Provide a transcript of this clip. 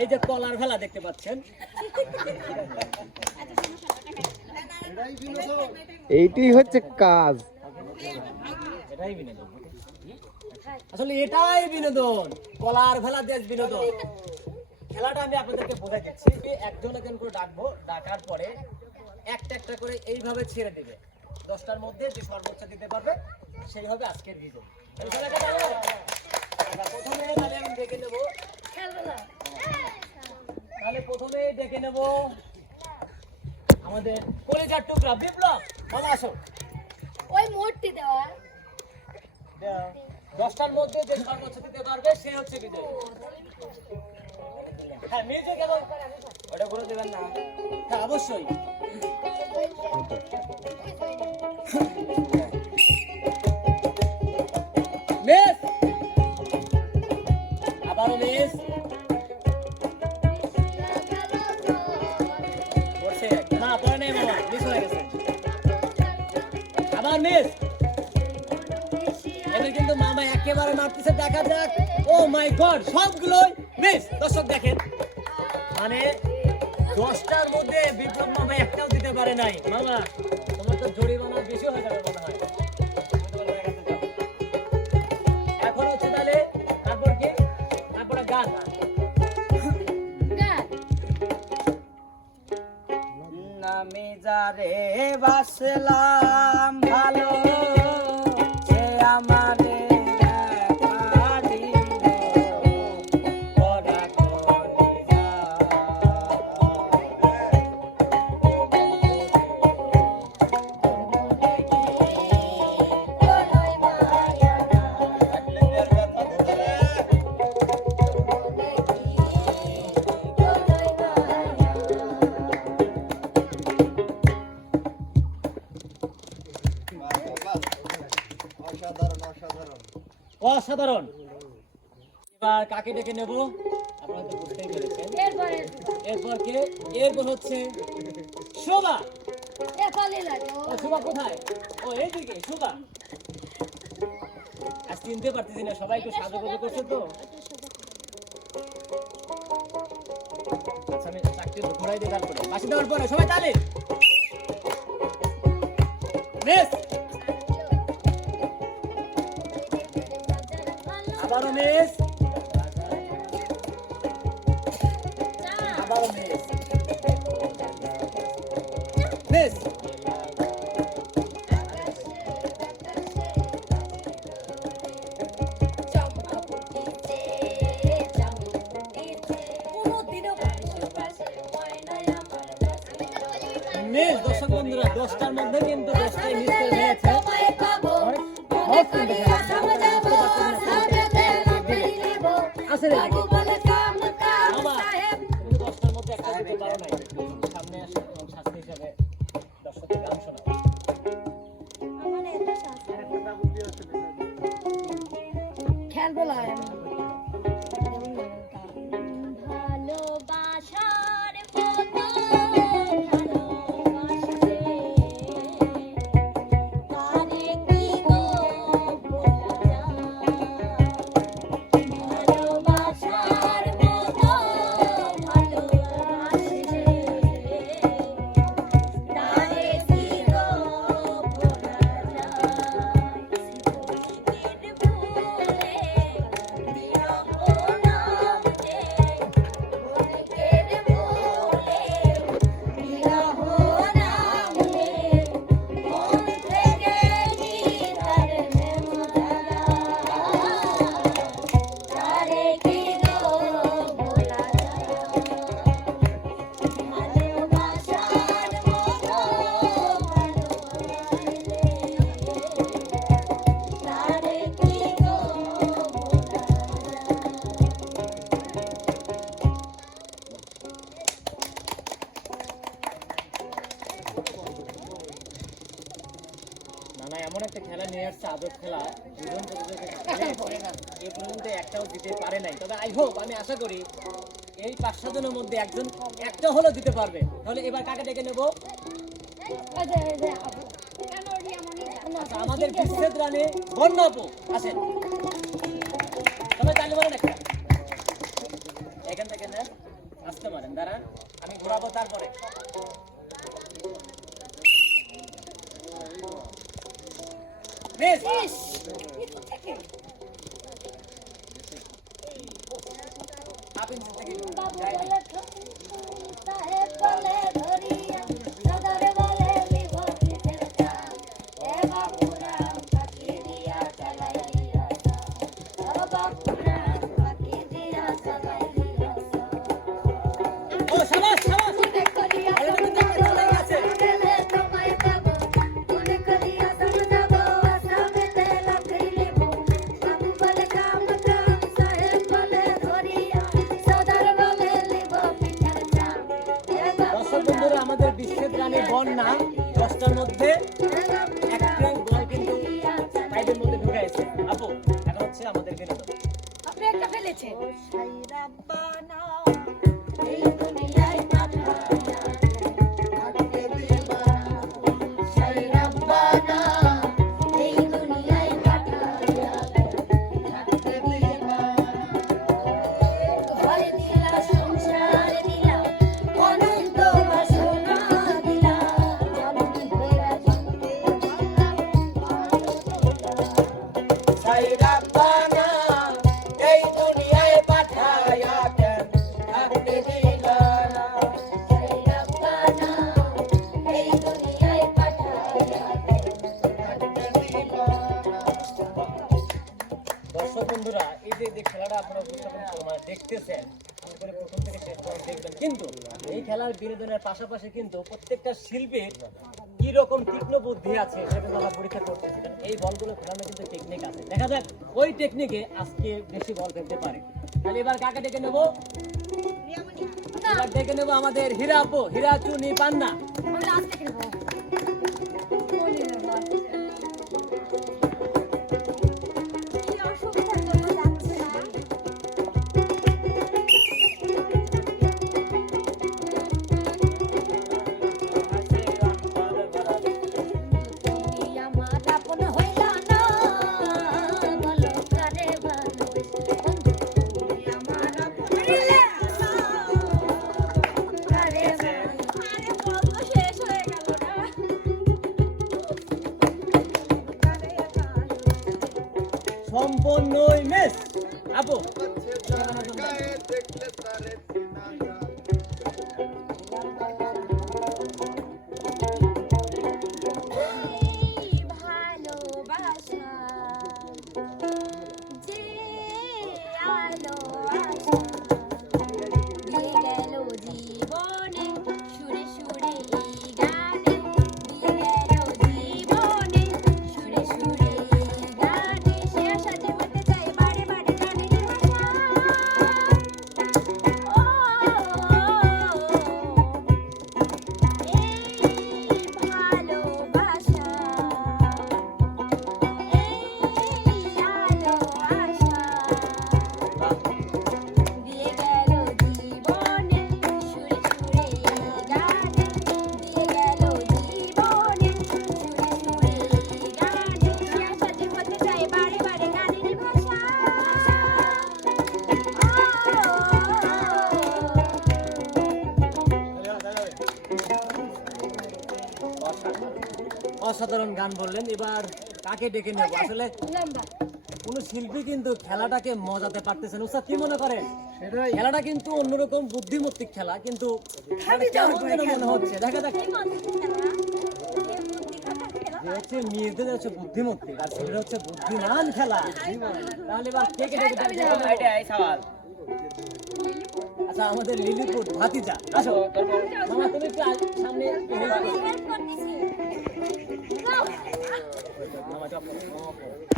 এই যে কলার ভেলা দেখতে পাচ্ছেন, এইটি হচ্ছে কাজ। এটাই বিনোদন, আসলে এটাই বিনোদন, কলার ভেলা দেশ বিনোদন। খেলাটা আমি আপনাদেরকে বোঝাই দিচ্ছি। একজন একজন করে ডাকবো, ডাকার পরে একটা একটা করে এইভাবে ছেড়ে দেবে। 10টার মধ্যে যে সর্বোচ্চ দিতে পারবে সেই হবে আজকের বিজয়ী। প্রথমে তাহলে আমি ডেকে নেব, তাহলে প্রথমে ডেকে নেব আমাদের কলিজার টুকরা বিপ্লব। মামা আসো। ওই মূর্তি দেওয়া 10টার মধ্যে যে সর্বোচ্চ দিতে পারবে সে হচ্ছে বিজয়ী। হ্যাঁ, মিউজিক এবং ওটা করে দেবেন না? হ্যাঁ, অবশ্যই। মিস, আবারও মিস। পড়ছে না, পড়ে নেই মামা, মিস হয়ে গেছে। আবার মিস। এবার কিন্তু মামা একেবারে মারতেছে, দেখা যাক। ও মাই গড, সবগুলোই মিস। দর্শক দেখেন, মানে 10টার মধ্যে বিপ্লব মামা একটাও দিতে পারে নাই। মামা তোমার তো জরিমানা বেশি হয়ে যাবে মনে হয়। এখন হচ্ছে তাহলে তারপর কি, তারপরে গান। আমি যারে বাসলাম ভালো, সে আমারে অসাধারণ। এবার কাকে ডেকে নেব আপনারা তো বুঝতেই পেরেছেন। এরপর কে? এরপর হচ্ছে শোভা। শোভা কোথায়? ও এইদিকে শোভা। আজ চিনতে পারতেছি না, সবাই একটু সাজুগুজু করছে তো। আচ্ছা, আমি চাকরি ঘোরাই দিয়ে তারপরে বাসি দেওয়ার পরে সবাই তালে। মিস, আবারও মিস, আবারও মিস, মিস। মিস। দর্শক বন্ধুরা, 10টার মধ্যে কিন্তু 10টাই মিস করে ফেলেছে। সামনে আসে এবং শাস্তি হিসাবে দর্শককে গান শোনাও। খেলবো ভালোবাসার মতো এমন একটা খেলা নিয়ে আসছে, আদর খেলা। দুজন এই পর্যন্ত একটাও দিতে পারে নাই। তবে আই হোপ, আমি আশা করি এই 5-7 জনের মধ্যে একজন একটা হলেও দিতে পারবে। তাহলে এবার কাকে ডেকে নেব? আমাদের বিচ্ছেদ রানী বন্যা আপু আসেন। সবাই তালি বলেন একটা, এখান থেকে না। আসতে পারেন, দাঁড়ান আমি ঘোরাবো তারপরে। মিস ইস, থেকে আপনি থেকে বাবু বলে সাহেব বলে ধরিয়া সদর বলে বিভক্তি দেবতা এ বাবুরাম পাখি দিয়া চালাই দিয়া ও বাবুরাম পাখি দিয়া চালাই দিয়া ও শাবাশ শাবাশ মনে করিয়া আরে তুমি দেখতে চলে গেছে। গেলে তোমায় পাবো মনে করিয়া সমঝাবো আসামেতে লাকড়ি লেবো বাবু বলে কাম কাম সাহেব বলে ধরিয়া সদর বলে লিব পিঠার চাম এ দর্শক বন্ধুরা, আমাদের বিশ্বের প্রাণী বন্যা 10টার মধ্যে একটা বল কিন্তু পাইপের মধ্যে ঢুকাইছে। আপু এখন হচ্ছে আমাদের বিনোদন। আপনি একটা ফেলেছেন এই দুনিয়ায় পাঠাইয়া থাকতে দিবা সাই রাব্বানা এই দুনিয়ায় পাঠাইয়া থাকতে দিবা ঘর দিলা সংসার দিলা অনন্ত বাসনা দিলা জননী হইয়া জন্মে সাই রাব্বানা এই দুনিয়ায় পাঠায়া কেন থাকতে দিলা না। সাই রাব্বানা এই দুনিয়ায় পাঠাইয়া থাকতে দিবা দর্শক বন্ধুরা, এই যে খেলাটা আপনারা দেখতেছেন, আশা করি প্রথম থেকে শেষ পর্যন্ত দেখবেন। কিন্তু এই খেলার বিনোদনের পাশাপাশি কিন্তু প্রত্যেকটা শিল্পীর কি রকম তীক্ষ্ণ বুদ্ধি আছে সেটা কিন্তু আমরা পরীক্ষা করতেছি। কারণ এই বলগুলো খেলানোর কিন্তু টেকনিক আছে, দেখা যাক ওই টেকনিকে আজকে বেশি বল ফেলতে পারে। তাহলে এবার কাকে ডেকে নেবো? এবার ডেকে নেবো আমাদের হীরা আপু, হীরা চুনি পান্না। আমি লাস্ট থেকে নেবো মনে নেবো কি অসুবিধা কোনো যাচ্ছে না তুমি আমার আপন হইলা না বলো কারে ভালোবাসি বন্ধু তুমি আমার আপন হইলা না কারে ভালোবাসি আরে বন্ধু শেষ হয়ে গেল না কারে ভালোবাসি সম্পূর্ণই মিস আপু। এই ভালোবাসা যে আলো আশা দিয়ে গেল জীবনে সুরে সুরে এই গানে দিয়ে গেল জীবনে সুরে সুরে এই গানে সে আশা যে হতে চাই বারে বারে গানের ভাষা ও এই ভালোবাসা এই আলো আশা দিয়ে গেল জীবনে সুরে সুরে এই গানে দিয়ে গেল জীবনে সুরে সুরে এই গানে সে আশা যে হতে চাই বারে বারে গানের ভাষা অসাধারণ গান বললেন। এবার কাকে ডেকে নেব? আসলে লম্বা কোন শিল্পী কিন্তু খেলাটাকে মজাতে পারতেছেন। উস্তাদ কি মনে করেন? খেলাটা কিন্তু অন্যরকম বুদ্ধিমত্তিক খেলা, কিন্তু মানে কেমন যেন মনে হচ্ছে। দেখা যাক, এই মন্দির খেলা এই বুদ্ধি কথা খেলা যে হচ্ছে মেয়েদের হচ্ছে বুদ্ধিমত্তিক আর ছেলেদের হচ্ছে বুদ্ধিমান খেলা। তাহলে এবার কে কে ডেকে নেব? আচ্ছা, আমাদের লিলিপুট ভাতিজা, আসো মামা, তুমি একটু সামনে একটু help করো। হেল্প করতেছি নাও মামা, চপ করো।